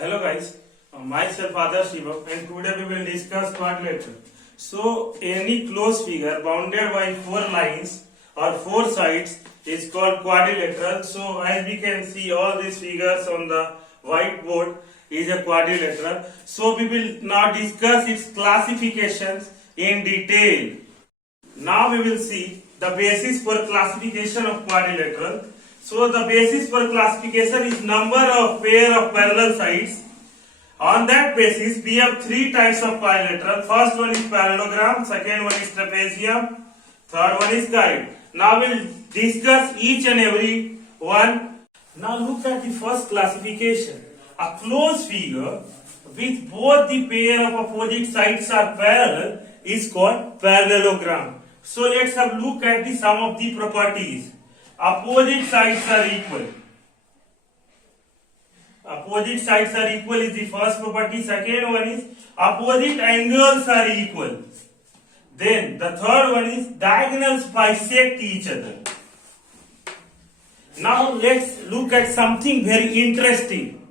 Hello guys, myself Adarsh Shivam and today we will discuss quadrilateral. So any closed figure bounded by four lines or four sides is called quadrilateral. So as we can see all these figures on the whiteboard is a quadrilateral. So we will now discuss its classifications in detail. Now we will see the basis for classification of quadrilateral. So the basis for classification is number of pair of parallel sides. On that basis, we have three types of quadrilateral. First one is parallelogram, second one is trapezium, third one is guide. Now we will discuss each and every one. Now look at the first classification. A closed figure with both the pair of opposite sides are parallel is called parallelogram. So let's have a look at the sum of the properties. Opposite sides are equal. Opposite sides are equal is the first property. Second one is opposite angles are equal. Then the third one is diagonals bisect each other. Now let's look at something very interesting.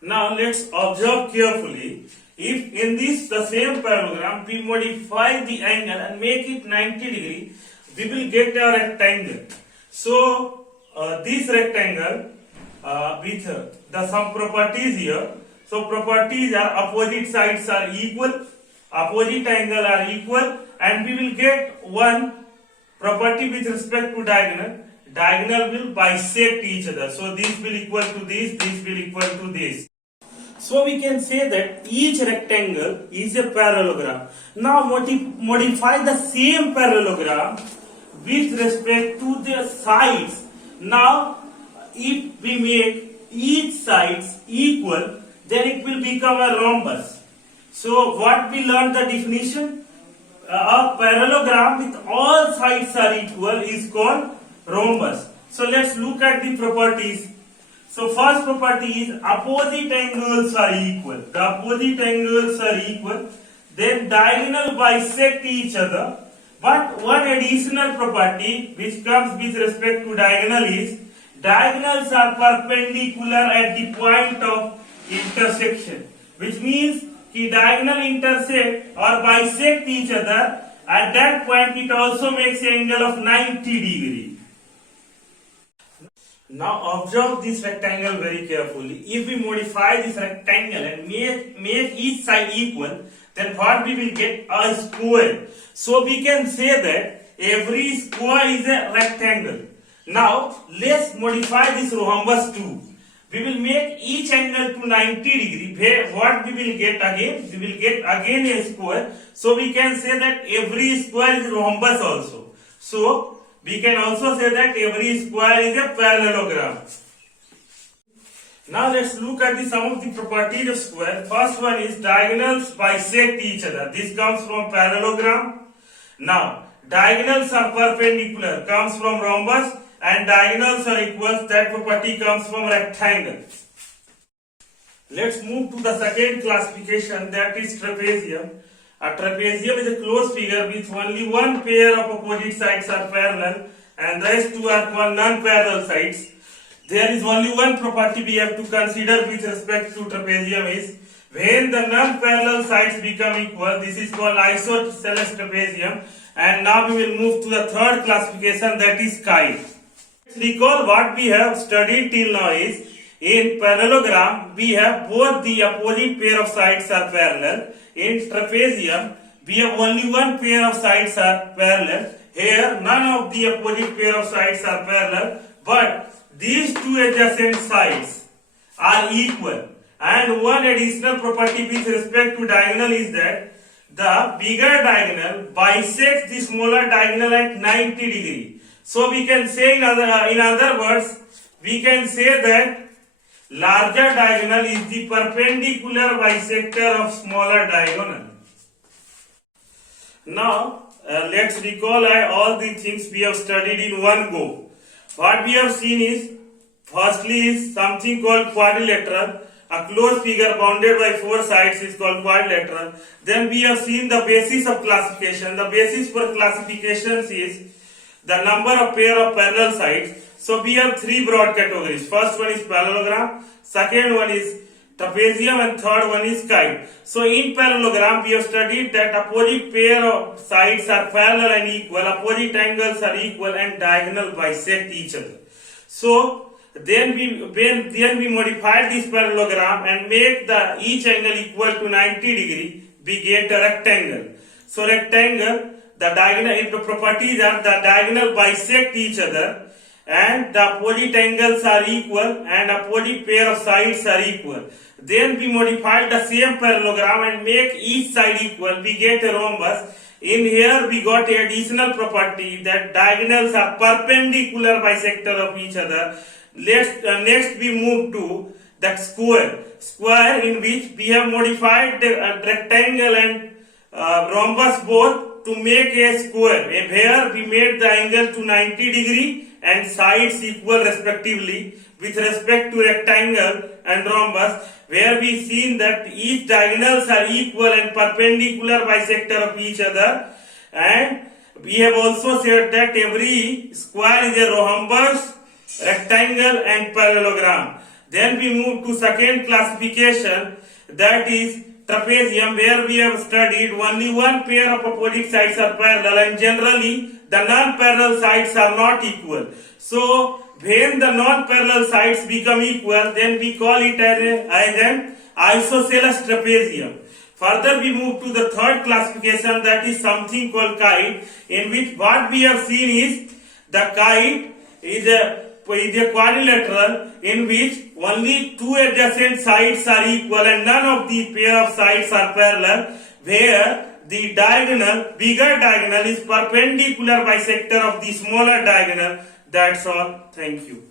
Now let's observe carefully. If in this the same parallelogram we modify the angle and make it 90 degree, we will get a rectangle. So this rectangle with the some properties here. So properties are opposite sides are equal, opposite angle are equal, and we will get one property with respect to diagonal. Diagonal will bisect each other. So this will equal to this will equal to this. So we can say that each rectangle is a parallelogram. Now modify the same parallelogram with respect to the sides. Now if we make each sides equal, then it will become a rhombus. So what we learned the definition? A parallelogram with all sides are equal is called rhombus. So let's look at the properties. So first property is opposite angles are equal. The opposite angles are equal. Then diagonal bisect each other. But one additional property which comes with respect to diagonal is diagonals are perpendicular at the point of intersection. Which means the diagonal intersect or bisect each other. At that point it also makes an angle of 90 degree. Now observe this rectangle very carefully. If we modify this rectangle and make each side equal, then what we will get? A square. So we can say that every square is a rectangle. Now let's modify this rhombus too. We will make each angle to 90 degree. Where what we will get again? We will get again a square. So we can say that every square is rhombus also. So we can also say that every square is a parallelogram. Now let's look at the sum of the properties of square. First one is diagonals bisect each other. This comes from parallelogram. Now diagonals are perpendicular comes from rhombus, and diagonals are equal, that property comes from rectangle. Let's move to the second classification, that is trapezium. A trapezium is a closed figure with only one pair of opposite sides are parallel and the rest two are called non-parallel sides. There is only one property we have to consider with respect to trapezium is when the non-parallel sides become equal. This is called isosceles trapezium. And now we will move to the third classification, that is chi. Recall what we have studied till now is in parallelogram we have both the opposite pair of sides are parallel. In trapezium we have only one pair of sides are parallel. Here none of the opposite pair of sides are parallel, but these two adjacent sides are equal. And one additional property with respect to diagonal is that the bigger diagonal bisects the smaller diagonal at 90 degree. So we can say in other words, we can say that larger diagonal is the perpendicular bisector of smaller diagonal. Now let's recall all the things we have studied in one go. What we have seen is, firstly is something called quadrilateral. A closed figure bounded by four sides is called quadrilateral. Then we have seen the basis of classification. The basis for classifications is the number of pair of parallel sides. So we have three broad categories. First one is parallelogram, second one is trapezium, and third one is kite. So in parallelogram we have studied that opposite pair of sides are parallel and equal, opposite angles are equal and diagonal bisect each other. So then we modified this parallelogram and make the each angle equal to 90 degree. We get a rectangle. So rectangle, the diagonal properties are the diagonal bisect each other and the opposite angles are equal and opposite pair of sides are equal. Then we modified the same parallelogram and make each side equal. We get a rhombus. In here we got a additional property that diagonals are perpendicular bisector of each other. Next we move to the square in which we have modified the rectangle and rhombus both to make a square. Here we made the angle to 90 degree and sides equal respectively with respect to rectangle and rhombus, where we seen that each diagonals are equal and perpendicular bisector of each other, and we have also said that every square is a rhombus, rectangle and parallelogram. Then we move to second classification, that is trapezium, where we have studied only one pair of opposite sides are parallel and generally the non-parallel sides are not equal. So when the non-parallel sides become equal, then we call it as an isosceles trapezium. Further we move to the third classification, that is something called kite, in which what we have seen is the kite is a quadrilateral in which only two adjacent sides are equal and none of the pair of sides are parallel, where the bigger diagonal is perpendicular bisector of the smaller diagonal. That's all. Thank you.